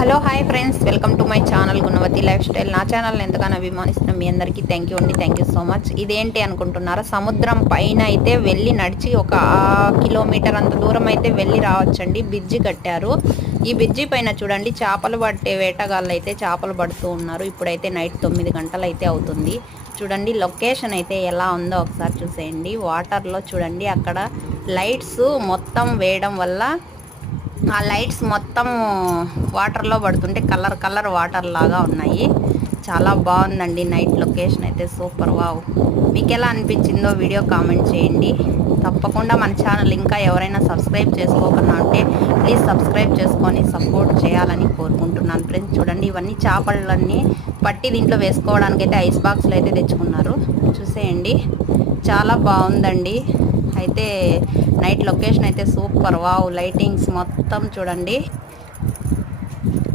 Hello hi friends, welcome to my channel Gunavathi life style. నా ఛానల్ని ఎంతగానో అభిమానిస్తున్న మీ అందరికీ థ్యాంక్ యూ అండి. Thank you so much. ఇదేంటి అనుకుంటున్నారా? సముద్రం పైన అయితే వెళ్ళి నడిచి ఒక కిలోమీటర్ అంత దూరం అయితే వెళ్ళి రావచ్చండి. బ్రిడ్జి కట్టారు. ఈ బ్రిడ్జి పైన చూడండి, చేపలు పట్టే వేటగాళ్ళు అయితే చేపలు పడుతూ ఉన్నారు. ఇప్పుడైతే నైట్ 9 గంటలు అయితే అవుతుంది. చూడండి లొకేషన్ అయితే ఎలా ఉందో ఒకసారి చూసేయండి. వాటర్లో చూడండి, అక్కడ లైట్స్ మొత్తం వేయడం వల్ల ఆ లైట్స్ మొత్తం వాటర్లో పడుతుంటే కలర్ వాటర్ లాగా ఉన్నాయి. చాలా బాగుందండి. నైట్ లొకేషన్ అయితే సూపర్. వావ్, మీకు ఎలా అనిపించిందో వీడియో కామెంట్ చేయండి. తప్పకుండా మన ఛానల్ ఇంకా ఎవరైనా సబ్స్క్రైబ్ చేసుకోకుండా ఉంటే ప్లీజ్ సబ్స్క్రైబ్ చేసుకొని సపోర్ట్ చేయాలని కోరుకుంటున్నాను ఫ్రెండ్స్. చూడండి, ఇవన్నీ చేపలన్నీ పట్టి దీంట్లో వేసుకోవడానికి అయితే ఐస్ బాక్స్లు అయితే తెచ్చుకున్నారు. చూసేయండి, చాలా బాగుందండి. అయితే నైట్ లొకేషన్ అయితే సూపర్. వావ్, లైటింగ్స్ మొత్తం చూడండి.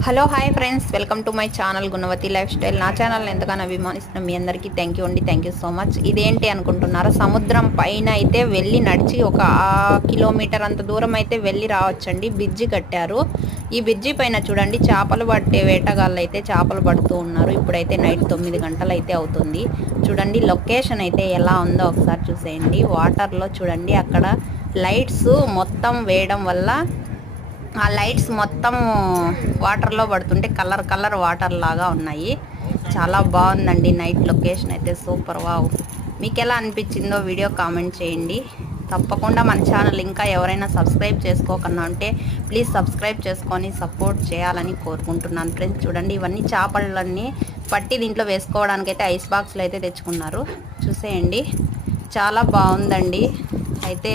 Hello hi friends, welcome to my channel Gunavathi life style. నా ఛానల్ని ఎంతగానో అభిమానిస్తున్న మీ అందరికీ థ్యాంక్ యూ అండి. Thank you so much. ఇదేంటి అనుకుంటున్నారా? సముద్రం పైన అయితే వెళ్ళి నడిచి ఒక కిలోమీటర్ అంత దూరం అయితే వెళ్ళి రావచ్చండి. బ్రిడ్జి కట్టారు. ఈ బ్రిడ్జి పైన చూడండి, చేపలు పట్టే వేటగాళ్ళు అయితే చేపలు పడుతూ ఉన్నారు. ఇప్పుడైతే నైట్ 9 గంటలు అయితే అవుతుంది. చూడండి లొకేషన్ అయితే ఎలా ఉందో ఒకసారి చూసేయండి. వాటర్లో చూడండి, అక్కడ లైట్స్ మొత్తం వేయడం వల్ల ఆ లైట్స్ మొత్తం వాటర్లో పడుతుంటే కలర్ వాటర్ లాగా ఉన్నాయి. చాలా బాగుందండి. నైట్ లొకేషన్ అయితే సూపర్. వావ్, మీకు ఎలా అనిపించిందో వీడియో కామెంట్ చేయండి. తప్పకుండా మన ఛానల్ ఇంకా ఎవరైనా సబ్స్క్రైబ్ చేసుకోకుండా ఉంటే ప్లీజ్ సబ్స్క్రైబ్ చేసుకొని సపోర్ట్ చేయాలని కోరుకుంటున్నాను ఫ్రెండ్స్. చూడండి, ఇవన్నీ చేపలన్నీ పట్టి దీంట్లో వేసుకోవడానికి అయితే ఐస్ బాక్స్లు అయితే తెచ్చుకున్నారు. చూసేయండి, చాలా బాగుందండి. అయితే